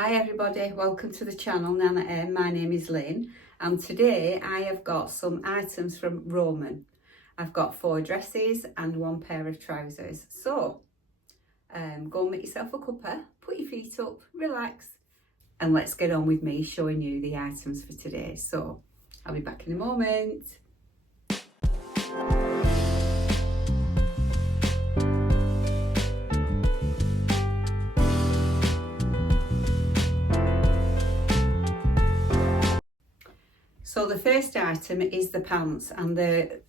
Hi everybody, welcome to the channel Nanna-M. My name is Lynn and today I have got some items from Roman. I've got 4 dresses and 1 pair of trousers. So go and make yourself a cuppa, put your feet up, relax and let's get on with me showing you the items for today. So I'll be back in a moment. So the first item is the pants, and they're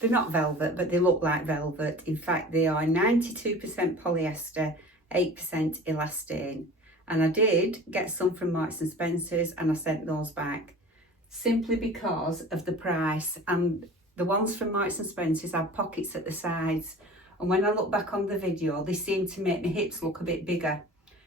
not velvet, but they look like velvet. In fact, they are 92% polyester, 8% elastane. And I did get some from Marks and Spencer's and I sent those back simply because of the price. And the ones from Marks and Spencer's have pockets at the sides. And when I look back on the video, they seem to make my hips look a bit bigger.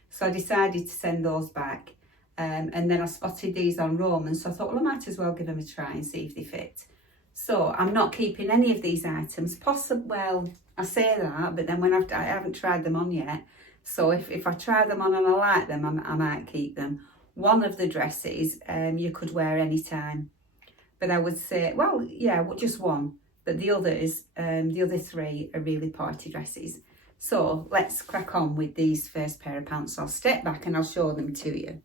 So I decided to send those back. And then I spotted these on Roman, so I thought, well, I might as well give them a try and see if they fit. So I'm not keeping any of these items. Well, I say that, but then when I haven't tried them on yet. So if I try them on and I like them, I might keep them. One of the dresses you could wear any time. But I would say, well, yeah, just one. But the others, the other 3 are really party dresses. So let's crack on with these first pair of pants. I'll step back and I'll show them to you.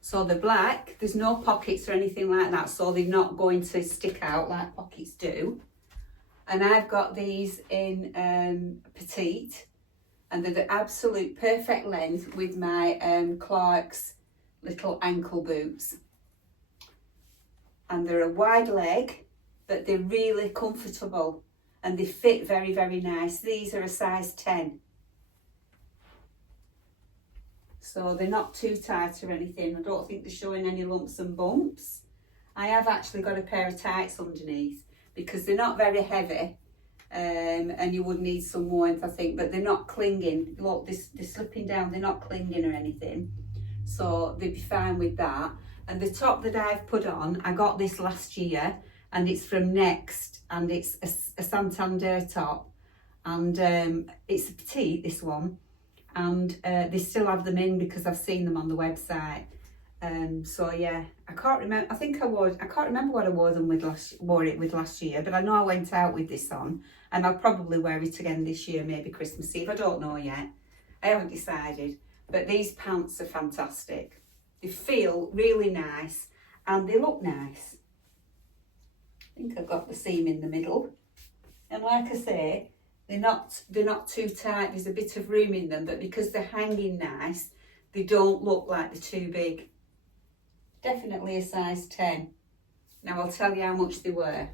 So the black, there's no pockets or anything like that, so they're not going to stick out like pockets do. And I've got these in petite, and they're the absolute perfect length with my Clark's little ankle boots. And they're a wide leg, but they're really comfortable and they fit very, very nice. These are a size 10. So they're not too tight or anything. I don't think they're showing any lumps and bumps. I have actually got a pair of tights underneath because they're not very heavy and you would need some warmth, I think, but they're not clinging. Look, they're slipping down, they're not clinging or anything. So they'd be fine with that. And the top that I've put on, I got this last year and it's from Next and it's a Santander top. And it's a petite, this one. And they still have them in because I've seen them on the website. So yeah, I can't remember. I can't remember what I wore it with last year, but I know I went out with this on, and I'll probably wear it again this year, maybe Christmas Eve. I don't know yet. I haven't decided. But these pants are fantastic. They feel really nice, and they look nice. I think I've got the seam in the middle, and like I say, they're not too tight. There's a bit of room in them, but because they're hanging nice, they don't look like they're too big. Definitely a size 10. Now I'll tell you how much they were.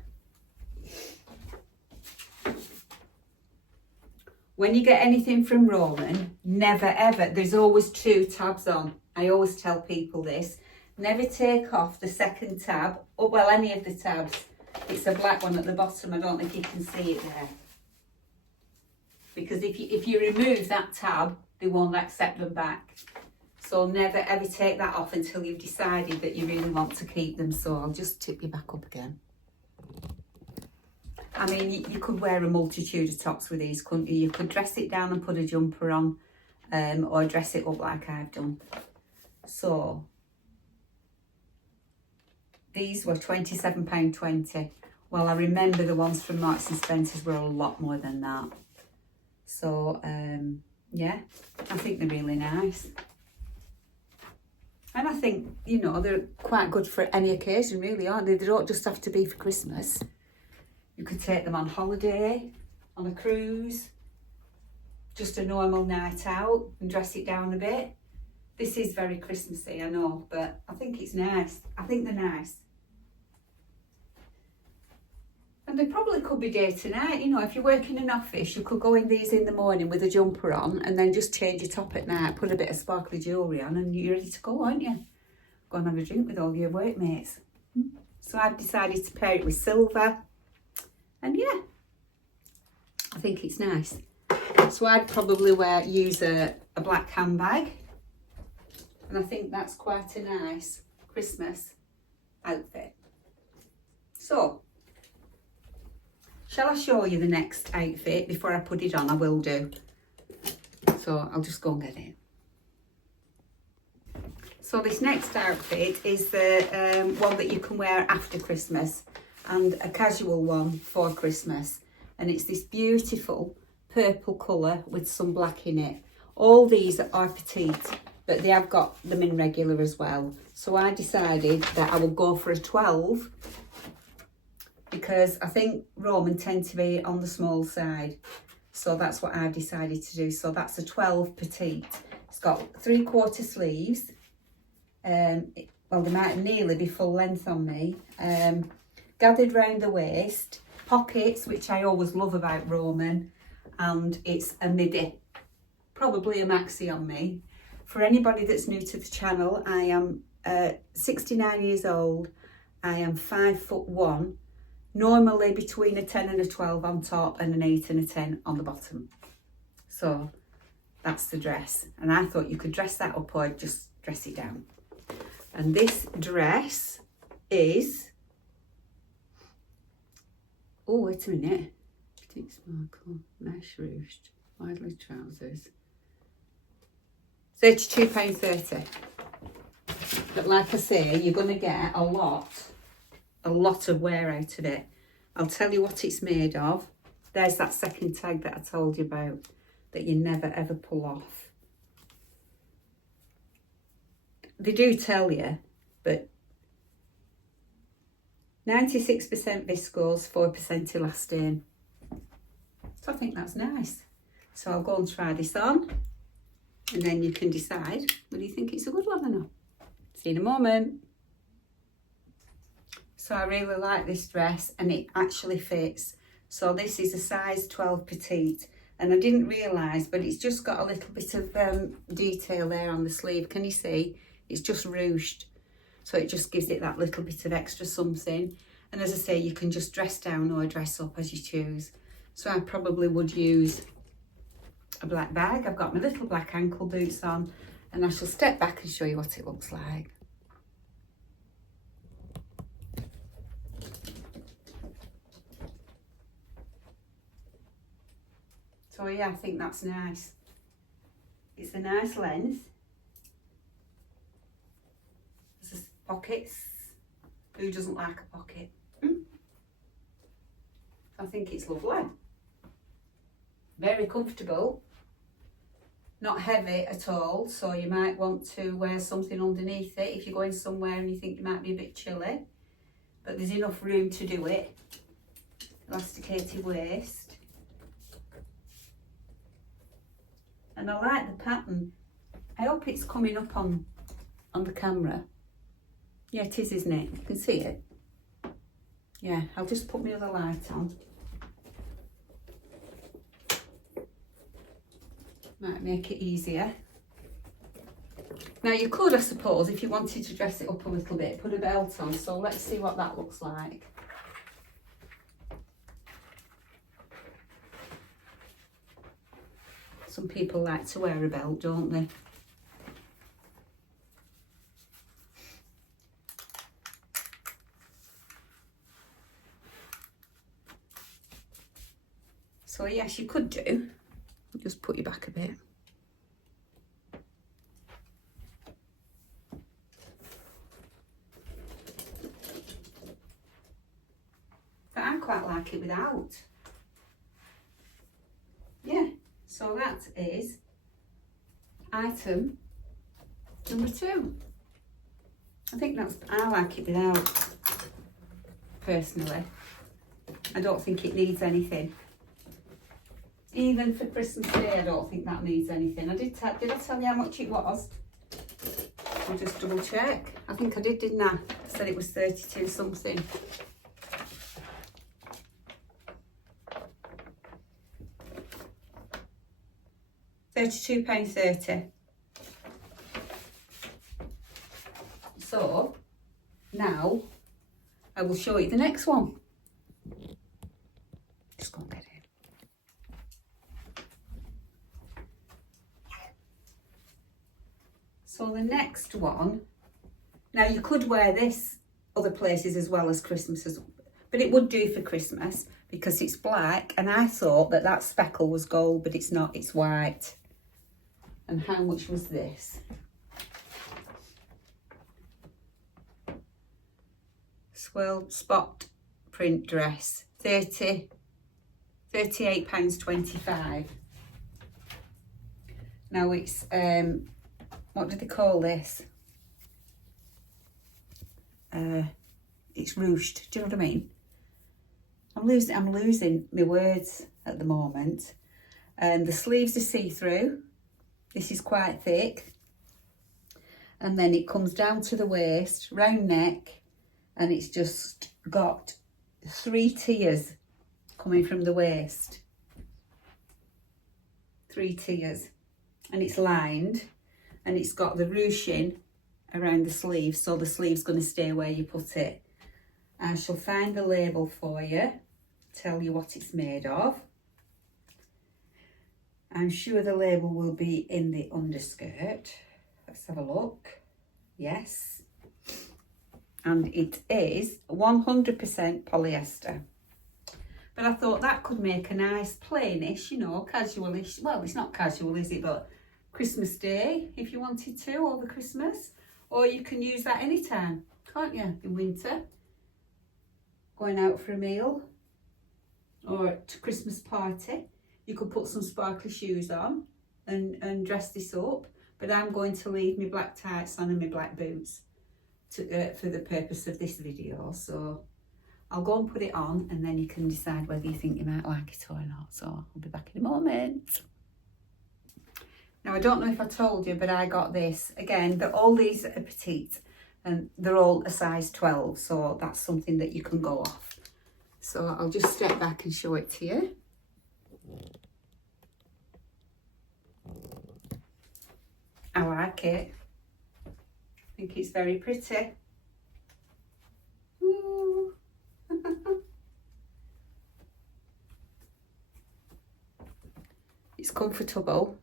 When you get anything from Roman, never ever, there's always 2 tabs on. I always tell people this. Never take off the second tab, or well, any of the tabs. It's a black one at the bottom. I don't think you can see it there. Because if you remove that tab, they won't accept them back. So never ever take that off until you've decided that you really want to keep them. So I'll just tip you back up again. I mean, you could wear a multitude of tops with these, couldn't you? You could dress it down and put a jumper on, or dress it up like I've done. So these were £27.20. Well, I remember the ones from Marks and Spencer's were a lot more than that. So, yeah, I think they're really nice. And I think, you know, they're quite good for any occasion, really, aren't they? They don't just have to be for Christmas. You could take them on holiday, on a cruise, just a normal night out and dress it down a bit. This is very Christmassy, I know, but I think it's nice. I think they're nice. And they probably could be day to night, you know, if you work in an office, you could go in these in the morning with a jumper on and then just change your top at night, put a bit of sparkly jewellery on and you're ready to go, aren't you? Go and have a drink with all your workmates. So I've decided to pair it with silver. And yeah, I think it's nice. So I'd probably use a black handbag. And I think that's quite a nice Christmas outfit. So Shall I show you the next outfit before I put it on? I will do. So I'll just go and get it. So this next outfit is the one that you can wear after Christmas and a casual one for Christmas. And it's this beautiful purple colour with some black in it. All these are petite, but they have got them in regular as well. So I decided that I would go for a 12 because I think Roman tend to be on the small side. So that's what I decided to do. So that's a 12 petite. It's got 3/4 sleeves. Well, they might nearly be full length on me. Gathered round the waist, pockets, which I always love about Roman, and it's a midi, probably a maxi on me. For anybody that's new to the channel, I am 69 years old. I am 5'1", normally between a 10 and a 12 on top and an 8 and a 10 on the bottom. So that's the dress, and I thought you could dress that up or just dress it down. And this dress is, oh wait a minute, petite sparkle, mesh ruched, wide leg trousers, £32.30. But like I say, you're going to get a lot of wear out of it. I'll tell you what it's made of. There's that second tag that I told you about that you never ever pull off. They do tell you, but 96% viscose, 4% elastane. So I think that's nice. So I'll go and try this on, and then you can decide whether you think it's a good one or not. See you in a moment. So I really like this dress, and it actually fits. So this is a size 12 petite, and I didn't realise, but it's just got a little bit of detail there on the sleeve. Can you see? It's just ruched, so it just gives it that little bit of extra something. And as I say, you can just dress down or dress up as you choose. So I probably would use a black bag. I've got my little black ankle boots on, and I shall step back and show you what it looks like. So yeah, I think that's nice. It's a nice length. Pockets. Who doesn't like a pocket? I think it's lovely. Very comfortable. Not heavy at all, so you might want to wear something underneath it if you're going somewhere and you think you might be a bit chilly. But there's enough room to do it. Elasticated waist. And I like the pattern. I hope it's coming up on the camera. Yeah, it is, isn't it? You can see it. Yeah, I'll just put my other light on. Might make it easier. Now you could, I suppose, if you wanted to dress it up a little bit, put a belt on. So let's see what that looks like. Some people like to wear a belt, don't they? So yes, you could do. Just put you back a bit. But I quite like it without. Yeah, so that is item number 2. I like it without, personally. I don't think it needs anything. Even for Christmas Day, I don't think that needs anything. Did I tell you how much it was? I'll just double check. I think I did, didn't I? I said it was 32 something. £32.30. So now I will show you the next one. Just go and get it. So the next one, now you could wear this other places as well as Christmas, but it would do for Christmas. because it's black, and I thought that that speckle was gold, but it's not, it's white. And how much was this? Swirl spot print dress, £38.25. Now it's, what do they call this? It's ruched, do you know what I mean? I'm losing my words at the moment. And the sleeves are see-through. This is quite thick. And then it comes down to the waist, round neck, and it's just got 3 tiers coming from the waist. 3 tiers. And it's lined, and it's got the ruching around the sleeve, so the sleeve's going to stay where you put it. I shall find the label for you, tell you what it's made of. I'm sure the label will be in the underskirt. Let's have a look. Yes. And it is 100% polyester. But I thought that could make a nice plainish, you know, casualish. Well, it's not casual, is it? But Christmas Day, if you wanted to, over Christmas. Or you can use that anytime, can't you? In winter. Going out for a meal. Or at a Christmas party. You could put some sparkly shoes on and dress this up. But I'm going to leave my black tights on and my black boots for the purpose of this video. So I'll go and put it on, and then you can decide whether you think you might like it or not. So I'll be back in a moment. Now, I don't know if I told you, but I got this. Again, all these are petite, and they're all a size 12. So that's something that you can go off. So I'll just step back and show it to you. I like it. I think it's very pretty. Ooh. It's comfortable.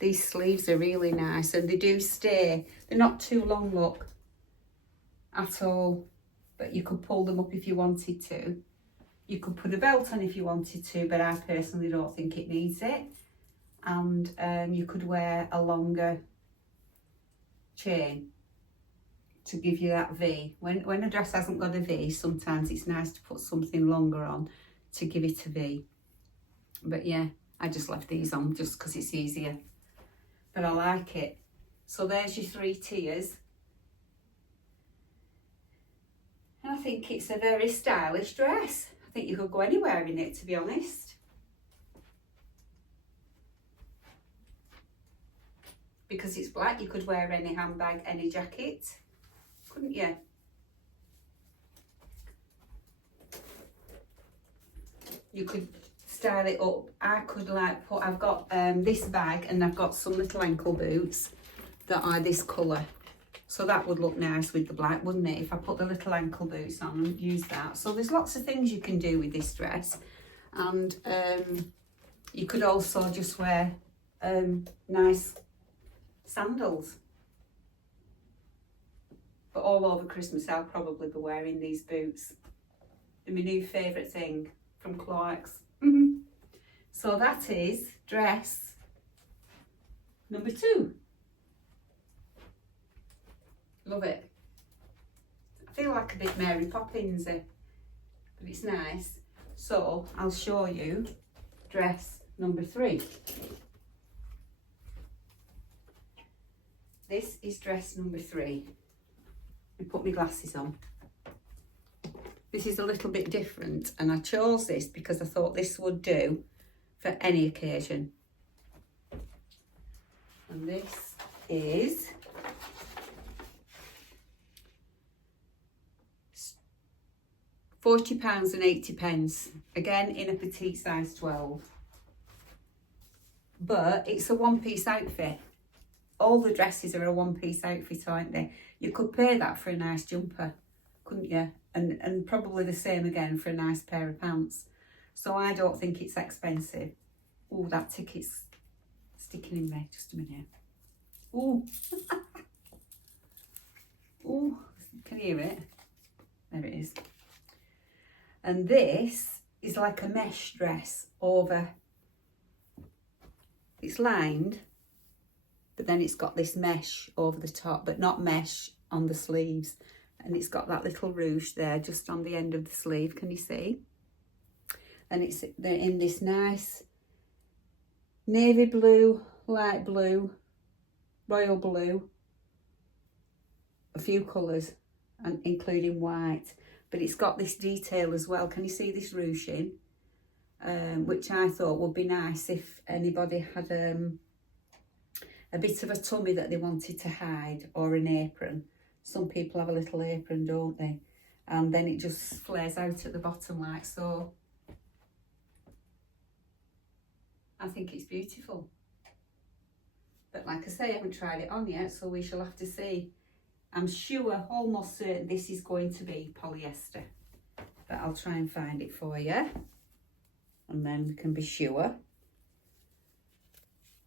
These sleeves are really nice, and they do stay. They're not too long, look, at all. But you could pull them up if you wanted to. You could put a belt on if you wanted to, but I personally don't think it needs it. And you could wear a longer chain to give you that V. When a dress hasn't got a V, sometimes it's nice to put something longer on to give it a V. But yeah, I just left these on just because it's easier. But I like it. So there's your 3 tiers. And I think it's a very stylish dress. I think you could go anywhere in it, to be honest. Because it's black, you could wear any handbag, any jacket, couldn't you? You could style it up. I could like put, I've got this bag, and I've got some little ankle boots that are this colour. So that would look nice with the black, wouldn't it? If I put the little ankle boots on and use that. So there's lots of things you can do with this dress. And you could also just wear nice sandals. But all over Christmas, I'll probably be wearing these boots. They're my new favourite thing from Clark's. So that is dress number 2. Love it. I feel like a bit Mary Poppinsy, but it's nice. So I'll show you dress number 3. This is dress number 3. I put my glasses on. This is a little bit different, and I chose this because I thought this would do for any occasion. And this is £40.80, again in a petite size 12. But it's a one-piece outfit. All the dresses are a one-piece outfit, aren't they? You could pay that for a nice jumper, couldn't you? And probably the same again for a nice pair of pants. So I don't think it's expensive. Oh, that ticket's sticking in me. Just a minute. Oh. Oh, can you hear it? There it is. And this is like a mesh dress over. It's lined, but then it's got this mesh over the top, but not mesh on the sleeves. And it's got that little ruche there just on the end of the sleeve, can you see? And they're in this nice navy blue, light blue, royal blue, a few colours, and including white. But it's got this detail as well. Can you see this ruching? Which I thought would be nice if anybody had a bit of a tummy that they wanted to hide, or an apron. Some people have a little apron, don't they? And then it just flares out at the bottom like so. I think it's beautiful. But like I say, I haven't tried it on yet, so we shall have to see. I'm sure, almost certain, this is going to be polyester. But I'll try and find it for you. And then we can be sure.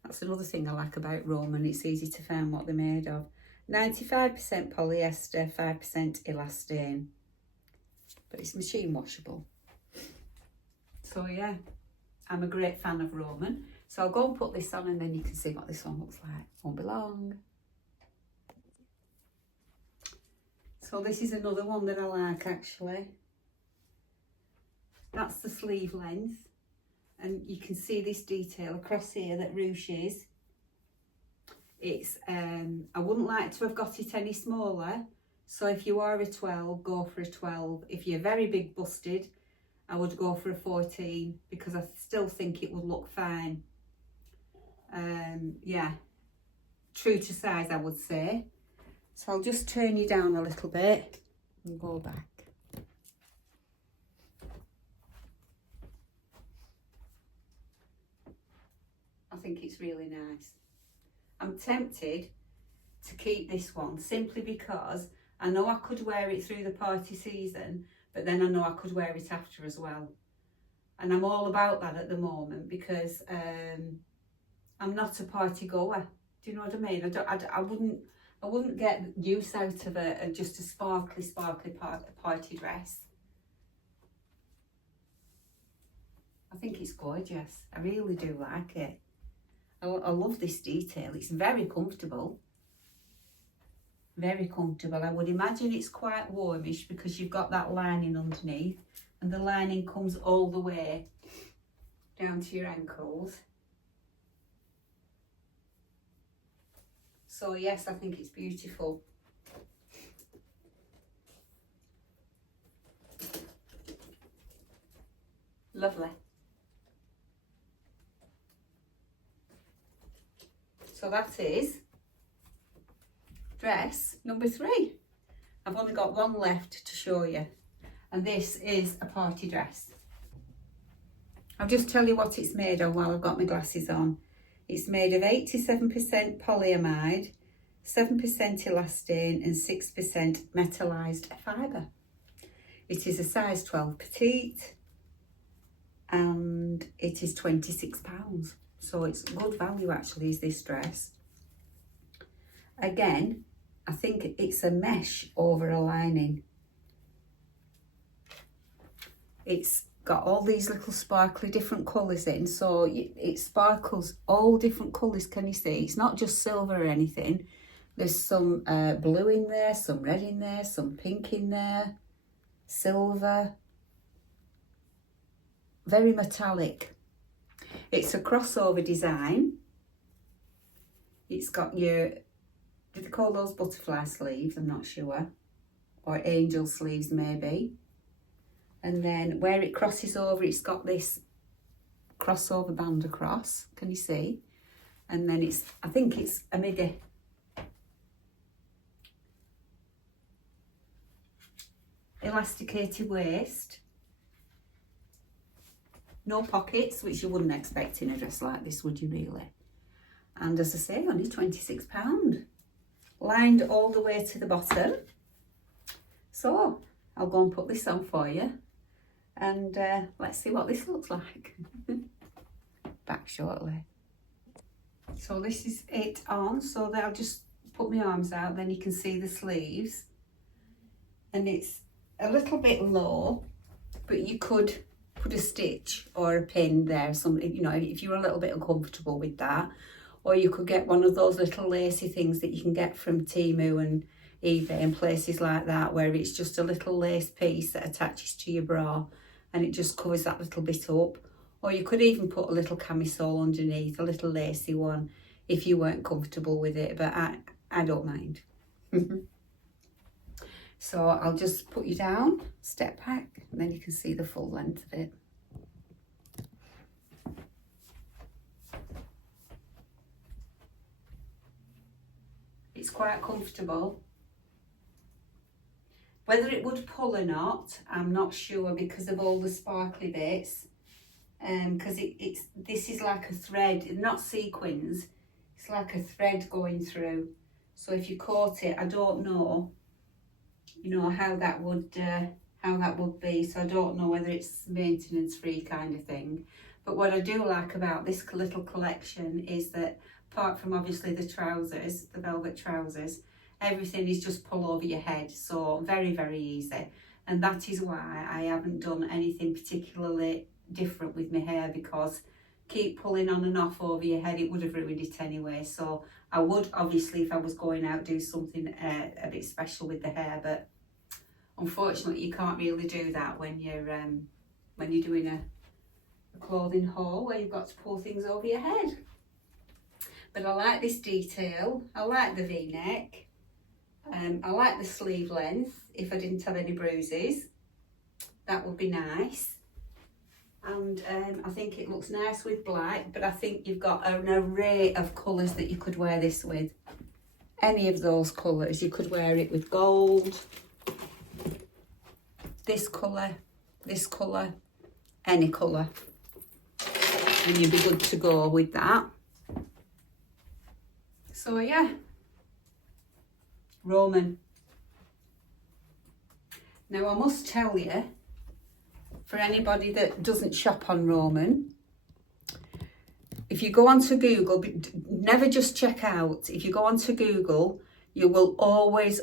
That's another thing I like about Roman. It's easy to find what they're made of. 95% polyester, 5% elastane. But it's machine washable. So yeah, I'm a great fan of Roman. So I'll go and put this on and then you can see what this one looks like. Won't be long. So this is another one that I like actually. That's the sleeve length. And you can see this detail across here that ruches. It's, I wouldn't like to have got it any smaller. So if you are a 12, go for a 12. If you're very big busted, I would go for a 14 because I still think it would look fine. Yeah, true to size I would say. So I'll just turn you down a little bit and go back. I think it's really nice. I'm tempted to keep this one simply because I know I could wear it through the party season, but then I know I could wear it after as well. And I'm all about that at the moment because I'm not a party goer. Do you know what I mean? I wouldn't get use out of just a sparkly party dress. I think it's gorgeous. I really do like it. I love this detail. It's very comfortable. Very comfortable. I would imagine it's quite warmish because you've got that lining underneath and the lining comes all the way down to your ankles. So yes, I think it's beautiful. Lovely. So that is dress number 3. I've only got one left to show you. And this is a party dress. I'll just tell you what it's made of while I've got my glasses on. It's made of 87% polyamide, 7% elastane and 6% metallized fibre. It is a size 12 petite and it is £26. So it's good value actually, is this dress. Again, I think it's a mesh over a lining. It's got all these little sparkly different colours in, so it sparkles all different colours, can you see? It's not just silver or anything. There's some blue in there, some red in there, some pink in there, silver. Very metallic. It's a crossover design. It's got your, do they call those butterfly sleeves? I'm not sure. Or angel sleeves maybe. And then where it crosses over, it's got this crossover band across. Can you see? And then it's, I think it's a midi. Elasticated waist. No pockets, which you wouldn't expect in a dress like this, would you really? And as I say, only £26. Lined all the way to the bottom. So I'll go and put this on for you. And let's see what this looks like. Back shortly. So this is it on. So that I'll just put my arms out, then you can see the sleeves. And it's a little bit low, but you could put a stitch or a pin there, something, you know, if you're a little bit uncomfortable with that. Or you could get one of those little lacy things that you can get from Temu and eBay and places like that, where it's just a little lace piece that attaches to your bra and it just covers that little bit up. Or you could even put a little camisole underneath, a little lacy one, if you weren't comfortable with it, but I don't mind. So I'll just put you down, step back, and then you can see the full length of it. It's quite comfortable. Whether it would pull or not, I'm not sure because of all the sparkly bits. Because this is like a thread, not sequins. It's like a thread going through. So if you caught it, I don't know, you know, how that would be. So I don't know whether it's maintenance free kind of thing. But what I do like about this little collection is that, apart from obviously the trousers, the velvet trousers, everything is just pull over your head. So very, very easy. And that is why I haven't done anything particularly different with my hair, because keep pulling on and off over your head, it would have ruined it anyway. So I would obviously, if I was going out, do something a bit special with the hair, but unfortunately you can't really do that when you're doing a clothing haul where you've got to pull things over your head. But I like this detail, I like the v-neck, I like the sleeve length. If I didn't have any bruises, that would be nice. And I think it looks nice with black, but I think you've got an array of colours that you could wear this with. Any of those colours. You could wear it with gold, this colour, any colour. And you'd be good to go with that. So yeah, Roman. Now I must tell you, for anybody that doesn't shop on Roman, if you go onto Google, never just check out. If you go onto Google, you will always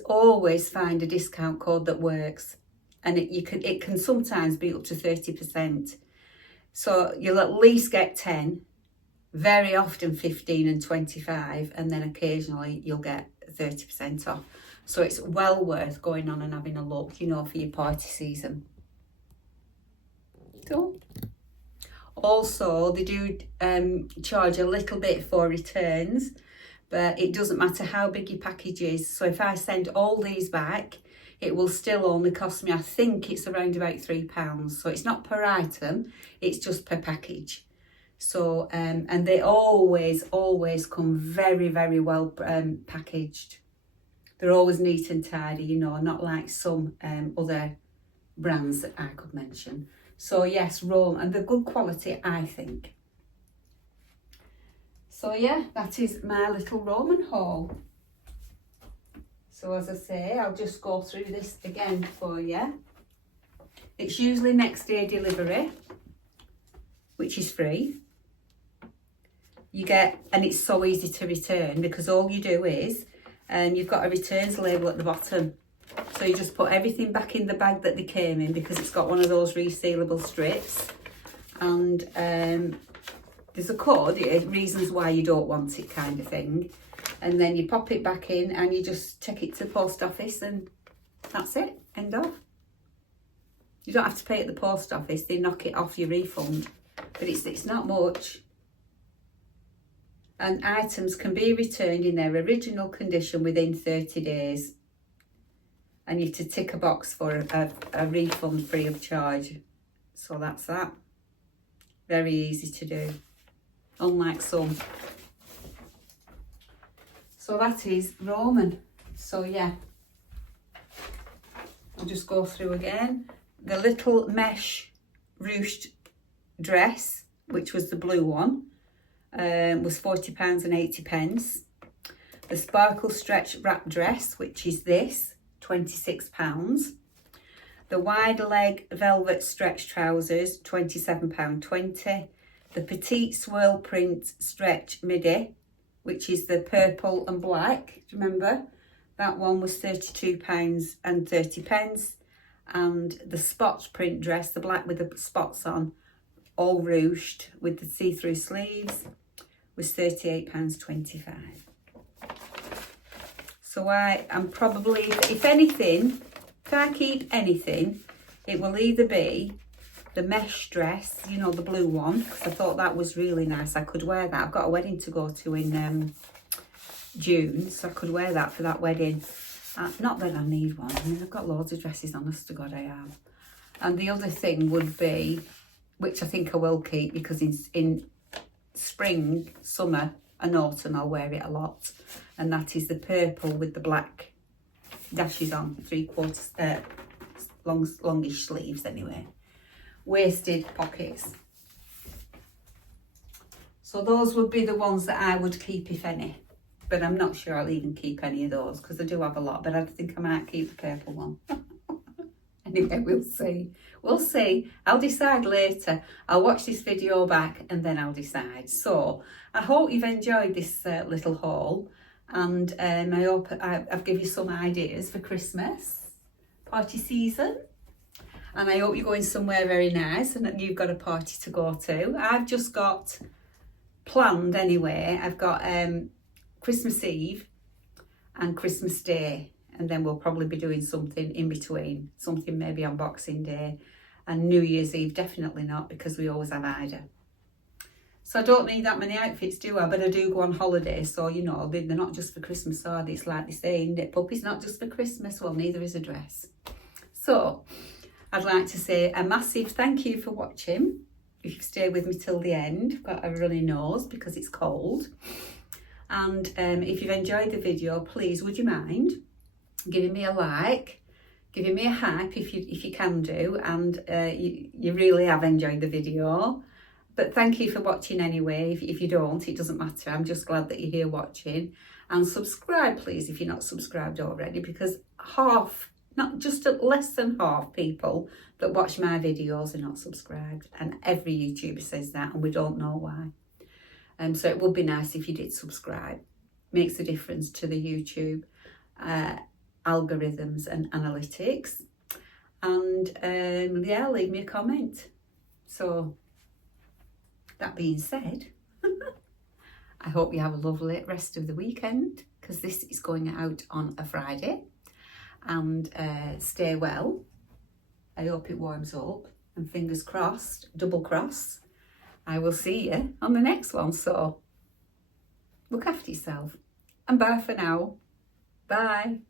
find a discount code that works, and it can sometimes be up to 30%. So you'll at least get 10, very often 15 and 25, and then occasionally you'll get 30% off. So it's well worth going on and having a look, you know, for your party season. So, also they do charge a little bit for returns, but it doesn't matter how big your package is. So if I send all these back, it will still only cost me, I think it's around about £3. So it's not per item, it's just per package. So and they always come very, very well packaged. They're always neat and tidy, you know, not like some other brands that I could mention. So yes, Rome, and they're good quality, I think. So yeah, that is my little Roman haul. So as I say, I'll just go through this again for you. It's usually next day delivery, which is free. You get, and it's so easy to return because all you do is, you've got a returns label at the bottom. So you just put everything back in the bag that they came in, because it's got one of those resealable strips. And there's a code, reasons why you don't want it kind of thing. And then you pop it back in and you just take it to the post office, and that's it, end of. You don't have to pay at the post office, they knock it off your refund. But it's not much. And items can be returned in their original condition within 30 days. And you have to tick a box for a refund free of charge. So that's that. Very easy to do, unlike some. So that is Roman. So yeah, I'll just go through again. The little mesh ruched dress, which was the blue one, was £40.80. The sparkle stretch wrap dress, which is this, £26. The wide leg velvet stretch trousers, £27.20. The petite swirl print stretch midi, which is the purple and black, remember? That one was £32.30. and the spots print dress, the black with the spots on, all ruched with the see-through sleeves, was £38.25. So I'm probably, if anything, if I keep anything, it will either be the mesh dress, you know, the blue one, because I thought that was really nice. I could wear that. I've got a wedding to go to in June, so I could wear that for that wedding. Not that I need one. I mean, I've got loads of dresses, honest to God I have. And the other thing would be, which I think I will keep, because in spring, summer and autumn I'll wear it a lot, and that is the purple with the black dashes on, 3/4 longish sleeves anyway, waisted pockets. So those would be the ones that I would keep, if any, but I'm not sure I'll even keep any of those because I do have a lot, but I think I might keep the purple one. Anyway, we'll see. We'll see. I'll decide later. I'll watch this video back and then I'll decide. So I hope you've enjoyed this little haul, and I hope I've given you some ideas for Christmas party season, and I hope you're going somewhere very nice and that you've got a party to go to. I've just got planned anyway. I've got Christmas Eve and Christmas Day, and then we'll probably be doing something in between, something maybe on Boxing Day, and New Year's Eve definitely not, because we always have Ida. So I don't need that many outfits, do I? But I do go on holiday, so you know, they're not just for Christmas, are they? It's like they say, isn't it? Puppy's not just for Christmas. Well, neither is a dress. So I'd like to say a massive thank you for watching. If you've stayed with me till the end, I've got a runny nose because it's cold. And if you've enjoyed the video, please, would you mind giving me a like, giving me a hype if you can do, and you really have enjoyed the video. But thank you for watching anyway. If you don't, it doesn't matter. I'm just glad that you're here watching. And subscribe, please, if you're not subscribed already, because less than half people that watch my videos are not subscribed, and every YouTuber says that, and we don't know why. So it would be nice if you did subscribe. Makes a difference to the YouTube algorithms and analytics. And yeah, leave me a comment. So that being said, I hope you have a lovely rest of the weekend, because this is going out on a Friday. And stay well. I hope it warms up, and fingers crossed, double cross, I will see you on the next one. So look after yourself, and bye for now. Bye.